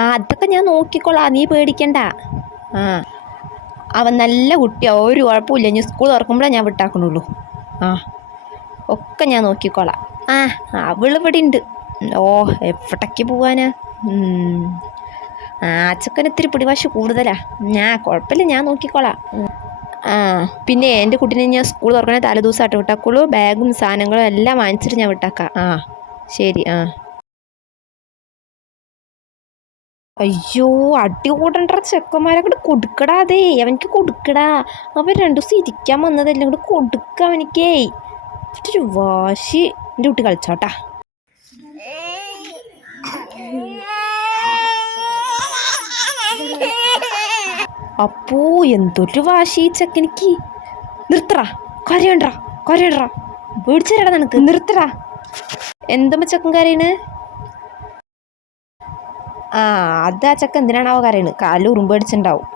ആ അതൊക്കെ ഞാൻ നോക്കിക്കോളാം. നീ പേടിക്കണ്ട. ആ അവൻ നല്ല കുട്ടിയാണ് ഒരു കുഴപ്പമില്ല ഇനി സ്കൂൾ തുറക്കുമ്പോഴേ ഞാൻ വിട്ടാക്കണുള്ളൂ. ആ ഒക്കെ ഞാൻ നോക്കിക്കോളാം. ആ അവൾ ഇവിടെ ഉണ്ട് ഓ എവിടേക്ക് പോവാനാ? ആ അച്ചക്കന് ഇത്തിരി പിടിവാശി കൂടുതലാ. ഞാൻ കുഴപ്പമില്ല. ഞാൻ നോക്കിക്കോളാം. ആ പിന്നെ എന്റെ കുട്ടീനെ ഞാൻ സ്കൂൾ തുറക്കണേ തലേ ദിവസമായിട്ട് വിട്ടാക്കുള്ളൂ. ബാഗും സാധനങ്ങളും എല്ലാം വാങ്ങിച്ചിട്ട് ഞാൻ വിട്ടാക്കാം. ആ ശരി. ആ. അയ്യോ അടി കൂടണ്ട ചെക്കന്മാരെ അങ്ങോട്ട് കൊടുക്കടാ അതേ അവനിക്ക് കൊടുക്കടാ. അവൻ രണ്ടു ദിവസം ഇരിക്കാൻ വന്നതല്ലേ അങ്ങോട്ട് കൊടുക്ക അവനിക്കേ. ഒരു വാശി. എന്റെ കുട്ടി കളിച്ചോട്ടാ. അപ്പോ എന്തൊരു വാശി ചെക്കനിക്ക്. നിർത്തറ കരയണ്ട കരയണ്ട പേടിച്ചേരടാ നിനക്ക്. നിർത്തറ എന്തുമ്പോ ചെക്കൻ കരയണ്? ആ അത് ആ ചക്ക എന്തിനാണാവോ കരയണ്. കാലിൽ ഉറുമ്പ് അടിച്ചിട്ടുണ്ടാവും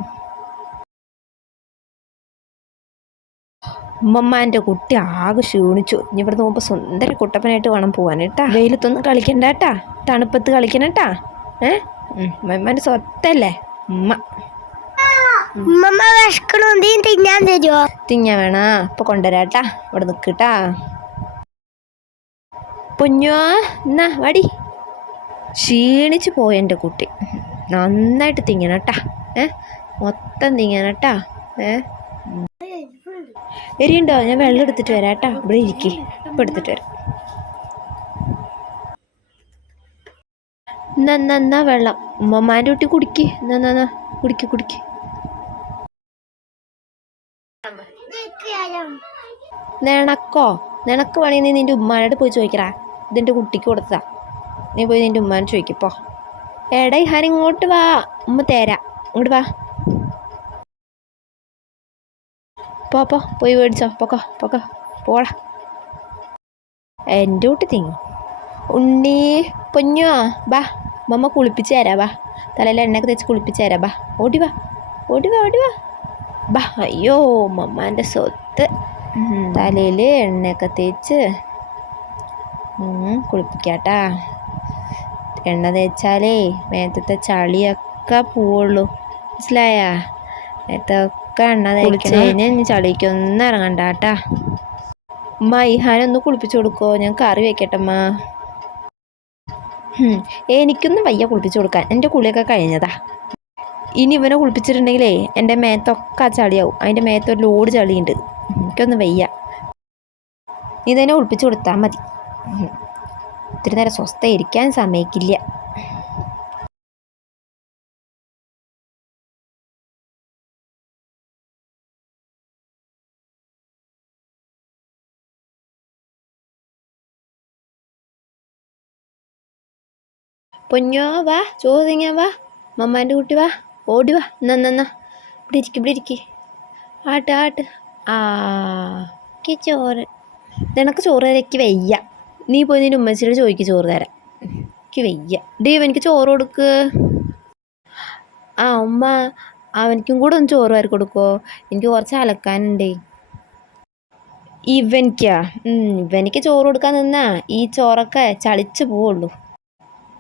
ഉമ്മമ്മാന്റെ കുട്ടി ആകെ ക്ഷീണിച്ചു. ഇനി ഇവിടെ പോകുമ്പോൾ സുന്ദര കുട്ടപ്പനായിട്ട് വേണം പോകാൻ കേട്ടാ വെയിലത്തൊന്നും കളിക്കണ്ട കേട്ടാ തണുപ്പത്ത് കളിക്കണം കേട്ടാ ഏ ഉമ്മമ്മാന്റെ സ്വത്തല്ലേ? ഉമ്മ. ഉമ്മമ്മ എന്തെങ്കിലും തിന്നാൻ തരുമോ തിന്നാൻ വേണ. ഇപ്പൊ കൊണ്ടുവരാട്ടാ. ഇവിടെ നിൽക്കട്ടാ പൊന്നോ എന്നാ വടി. ക്ഷീണിച്ച് പോയ എന്റെ കുട്ടി. നന്നായിട്ട് തിങ്ങണം കേട്ടാ ഏ? മൊത്തം തിങ്ങണം കേട്ടാ ഏ. എരിയുണ്ടോ? ഞാൻ വെള്ളം എടുത്തിട്ട് വരാം കേട്ടാ ഇവിടെ ഇരിക്കി. ഇപ്പം എടുത്തിട്ട് വരാം. എന്നാ വെള്ളം. ഉമ്മമാന്റെ കുട്ടി കുടിക്ക്. എന്നാ കുടിക്ക് കുടിക്ക്. നിണക്കോ നിനക്ക് വേണമെങ്കിൽ നീ നിന്റെ ഉമ്മാനോട് പോയി ചോദിക്കടാ. ഇതിന്റെ കുട്ടിക്ക് കൊടുത്തതാ. നീ പോയി നിന്റെ ഉമ്മാനെ ചോദിക്കപ്പോ എടാ ഹാൻ ഇങ്ങോട്ട് വാ. ഉമ്മ തേരാ. ഇങ്ങോട്ട് വാ. പോ പോ. പോയി മേടിച്ചോ. പൊക്കോ പൊക്കോ. പോടാ. എന്റെ കൂട്ടി തിങ്ങി. ഉണ്ണി പൊഞ്ഞോ ബാ മമ്മ കുളിപ്പിച്ച് തരാം ബാ. തലയിൽ എണ്ണയൊക്കെ തേച്ച് കുളിപ്പിച്ച് തരാം ബാ. ഓടി വാ. ഓടി വാ ഓടി വാ. ബാ അയ്യോ മമ്മാന്റെ സ്വത്ത്. തലയിൽ എണ്ണയൊക്കെ തേച്ച്. കുളിപ്പിക്കാട്ടാ. എണ്ണ തേച്ചാലേ മേത്തത്തെ ചളിയൊക്കെ പോവുള്ളൂ. മനസ്സിലായാ? മേത്തൊക്കെ എണ്ണ തേച്ച് കഴിഞ്ഞാൽ ഇനി ചളിക്കൊന്നും ഇറങ്ങണ്ട കേട്ടാ. ഉമ്മ ഇഹാനൊന്ന് കുളിപ്പിച്ചു കൊടുക്കോ. ഞാൻ കറി വെക്കട്ടമ്മ. എനിക്കൊന്നും വയ്യ കുളിപ്പിച്ചു കൊടുക്കാൻ. എന്റെ കുളിയൊക്കെ കഴിഞ്ഞതാ. ഇനി ഇവനെ കുളിപ്പിച്ചിട്ടുണ്ടെങ്കിലേ എന്റെ മേത്തൊക്കെ ആ ചളിയാവും. അതിന്റെ മേത്തൊരു ലോഡ് ചളിയുണ്ട്. എനിക്കൊന്നും വയ്യ. നീ തന്നെ കുളിപ്പിച്ചു കൊടുത്താൽ മതി. ഉം. ഇത്തിരി നേരം സ്വസ്ഥ ഇരിക്കാൻ സമ്മതിക്കില്ല പൊന്നോ വാ ചോറ് തിങ്ങാൻ വാ. മമ്മാന്റെ കുട്ടി വാ ഓടി വാ. നന്ന ഇവിടെ ഇരിക്കും ഇവിടെ ഇരിക്ക്. ആട്ട് ആട്ട്. ആ ചോറ്. നിനക്ക് ചോറ് തരാം വയ്യ. നീ പോയി നിന്റെ ഉമ്മച്ചിയുടെ ചോദിക്ക് ചോറ് തരാം. എനിക്ക് വയ്യ. ഡീവ് എനിക്ക് ചോറ് കൊടുക്ക്. ആ ഉമ്മ അവനിക്കും കൂടെ ഒന്ന് ചോറ് വാരി കൊടുക്കുമോ എനിക്ക് കുറച്ച് അലക്കാനുണ്ടേ. ഇവനിക്കാ? ഇവനിക്ക് ചോറ് കൊടുക്കാൻ നിന്നാ ഈ ചോറൊക്കെ ചളിച്ച് പോവുള്ളൂ.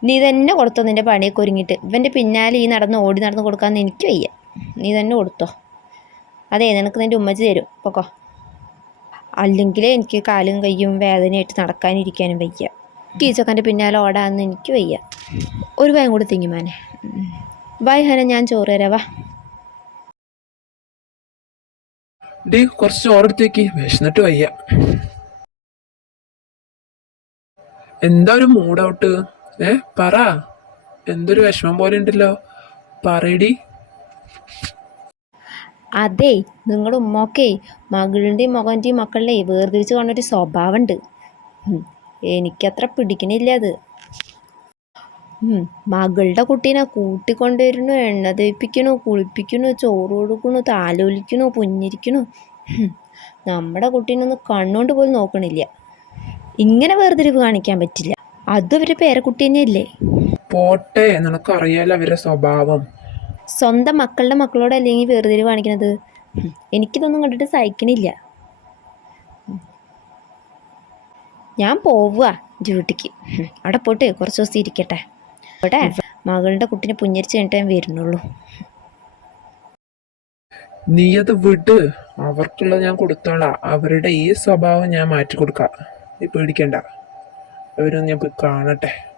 നീ തന്നെ കൊടുത്തോ നിന്റെ പണിയൊക്കെ ഒരുങ്ങിയിട്ട്. ഇവന്റെ പിന്നാലെ ഈ നടന്ന് ഓടി നടന്ന് കൊടുക്കാമെന്ന് എനിക്ക് വയ്യ. നീ തന്നെ കൊടുത്തോ. അതെ നിനക്ക് നിന്റെ ഉമ്മച്ചി തരും. പൊക്കോ. അല്ലെങ്കിൽ എനിക്ക് കാലും കയ്യും വേദനയായിട്ട് നടക്കാനിരിക്കാനും വയ്യ. കീച്ചക്കന്റെ പിന്നാലെ ഓടാന്ന് എനിക്ക് വയ്യ. ഒരു ഭയം കൂടി തിങ്ങിമാനെ ബൈ ഹന ഞാൻ ചോറ് തരാവാ ഡേ കുറച്ച് ചോറെടുത്തേക്ക് വിശന്നിട്ട് വയ്യ. എന്താ ഒരു മൂഡ് ഔട്ട് ഏ പറ. എന്തൊരു വിഷമം പോലെ ഉണ്ടല്ലോ. പറയടി അതെ നിങ്ങളുടെ ഉമ്മൊക്കെ മകളുടെയും മകന്റെയും മക്കളിലെ വേർതിരിച്ച് കാണൊരു സ്വഭാവമുണ്ട്. എനിക്കത്ര പിടിക്കണില്ല അത്. മകളുടെ കുട്ടീനെ കൂട്ടിക്കൊണ്ടുവരുന്നു എണ്ണ തേപ്പിക്കണു കുളിപ്പിക്കണു ചോറ് കൊടുക്കണു താലോലിക്കണു പുഞ്ഞിരിക്കണു നമ്മുടെ കുട്ടീനൊന്ന് കണ്ണുകൊണ്ട് പോലും നോക്കണില്ല. ഇങ്ങനെ വേർതിരിവ് കാണിക്കാൻ പറ്റില്ല. അതും അവരുടെ പേരക്കുട്ടി തന്നെയല്ലേ പോട്ടെ നിനക്കറിയാലോ അവരുടെ സ്വഭാവം. സ്വന്തം മക്കളുടെ മക്കളോട് അല്ലെങ്കിൽ വേർതിരിവ് കാണിക്കണത്? ഉം, എനിക്കിതൊന്നും കണ്ടിട്ട് സഹിക്കണില്ല. ഞാൻ പോവുക ഡ്യൂട്ടിക്ക്. അവിടെ പോട്ടെ കുറച്ച് ദിവസം ഇരിക്കട്ടെ. അവിടെ മകളുടെ കുട്ടിനെ പുഞ്ഞരിച്ച് കഴിഞ്ഞിട്ടേ ഞാൻ വരുന്നുള്ളൂ. നീ അത് വിട്. അവർക്കുള്ളത് ഞാൻ കൊടുത്തോളാം. അവരുടെ ഈ സ്വഭാവം ഞാൻ മാറ്റി കൊടുക്കാം. നീ പേടിക്കണ്ട. അവരൊന്നും ഞാൻ പോയി കാണട്ടെ.